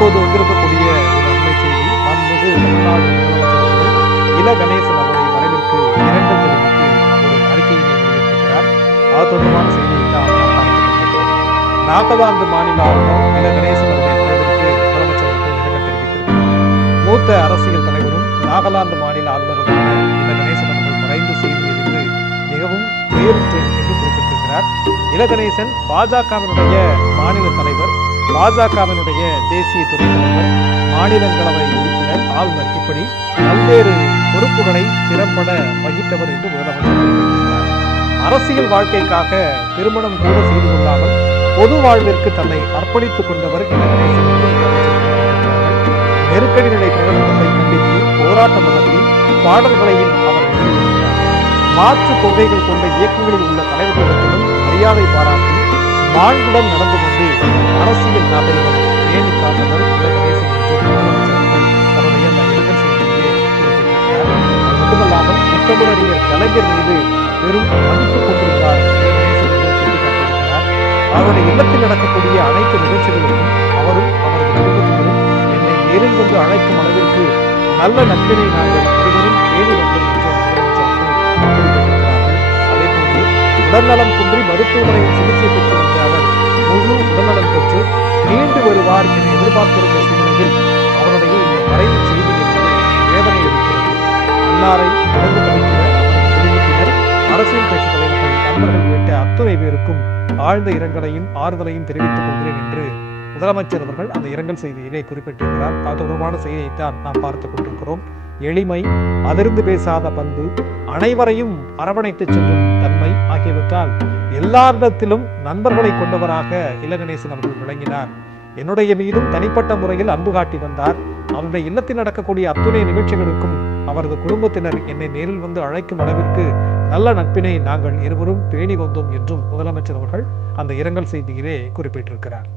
இப்போது வந்திருக்கக்கூடிய ஒரு அண்மை செய்தி, மாண்புமிகு தமிழ்நாடு முதலமைச்சர் அவர்கள் இல கணேசன் அவருடைய மறைவிற்கு இரங்கல் தெரிவித்து ஒரு அறிக்கையினை வெளியிட்டிருக்கிறார். அது தொடர்பான செய்தியை தான் நாம் பார்த்துக் கொண்டிருக்கிறோம். நாகாலாந்து மாநில ஆளுநர் இல கணேசன் அவருடைய மறைவிற்கு முதலமைச்சர் அவர்கள் இரங்கல் தெரிவித்திருக்கிறார். மூத்த அரசியல் தலைவரும் நாகாலாந்து மாநில ஆளுநருமான இல கணேசன் அவர்கள் மறைந்த செய்தி அறிந்து மிகவும் துயருற்றேன் என்று குறிப்பிட்டிருக்கிறார். இல கணேசன் பாஜகவினுடைய மாநில தலைவர், பாஜகவினுடைய தேசிய துணைத் தலைவர், மாநிலங்களவை உறுப்பினர், ஆளுநர், இப்படி பல்வேறு பொறுப்புகளை திறம்பட வகித்தவர் என்று முதலமைச்சர் குறிப்பிட்டிருக்கிறார். அரசியல் வாழ்க்கைக்காக திருமணம் கூட செய்து கொள்ளாமல் பொது வாழ்விற்கு தன்னை அர்ப்பணித்துக் கொண்டவர் இல கணேசன் என்று முதலமைச்சர் குறிப்பிட்டிருக்கிறார்கள். நெருக்கடி நிலை பிரகடனத்தை கண்டித்து போராட்டம் நடத்தி பாடல்களையும் அவர் எழுதியிருக்கிறார். மாற்று கொள்கைகள் கொண்ட இயக்கங்களில் உள்ள தலைவர்களிடத்திலும் மரியாதை பாராட்டி மாண்புடன் நடந்து கொண்டு அரசியல் நாகரிகம் பேணி காத்தவர் இல கணேசன் என்று முதலமைச்சர்கள் தன்னுடைய அந்த இரங்கல் செய்தியிலே குறிப்பிட்டிருக்கிறார். அது மட்டுமல்லாமல் முத்தமிழறிஞர் கலைஞர் மீது பெரும் மதிப்பு கொண்டிருந்தார் இல கணேசன் என்று சுட்டிக்காட்டியிருக்கிறார். அவருடைய இல்லத்தில் நடக்கக்கூடிய அனைத்து நிகழ்ச்சிகளுக்கும் அவரும் அவரது குடும்பத்தினரும் என்னை நேரில் வந்து அழைக்கும் அளவிற்கு நல்ல நட்பினை நாங்கள் இருவரும் பேணி வந்தோம் என்று முதலமைச்சர்கள் குறிப்பிட்டிருக்கிறார்கள். அதே போன்று உடல்நலம் குன்றி மருத்துவமனையில் சிகிச்சை பெற்று வந்த அவர் முழு உடல்நலம் பெற்று மீண்டு வருவார் என எதிர்பார்த்திருந்த சூழ்நிலையில் அவருடைய இந்த மறைவு செய்தி என்பது வேதனை அளிக்கிறது. அன்னாரை இழந்து தவிக்கிற அவரது குடும்பத்தினர், அரசியல் கட்சி தலைவர்கள், நண்பர்கள் உள்ளிட்ட அத்துணை பேருக்கும் ஆழ்ந்த இரங்கலையும் ஆறுதலையும் தெரிவித்துக் கொள்கிறேன் என்று முதலமைச்சர் அவர்கள் அந்த இரங்கல் செய்தியிலே குறிப்பிட்டிருக்கிறார். அது தொடர்பான செய்தியைத்தான் நாம் பார்த்துக் கொண்டிருக்கிறோம். எளிமை, அதிர்ந்து பேசாத பண்பு, அனைவரையும் அரவணைத்து செல்லும் தன்மை ஆகியவற்றால் எல்லாரிடத்திலும் நண்பர்களை கொண்டவராக இல கணேசன் அவர்கள் விளங்கினார். என்னுடைய மீதும் தனிப்பட்ட முறையில் அன்பு காட்டி வந்தார். அவருடைய இல்லத்தில் நடக்கக்கூடிய அத்துணை நிகழ்ச்சிகளுக்கும் அவரது குடும்பத்தினர் என்னை நேரில் வந்து அழைக்கும் அளவிற்கு நல்ல நட்பினை நாங்கள் இருவரும் பேணி வந்தோம் என்றும் முதலமைச்சர் அவர்கள் அந்த இரங்கல் செய்தியிலே குறிப்பிட்டிருக்கிறார்.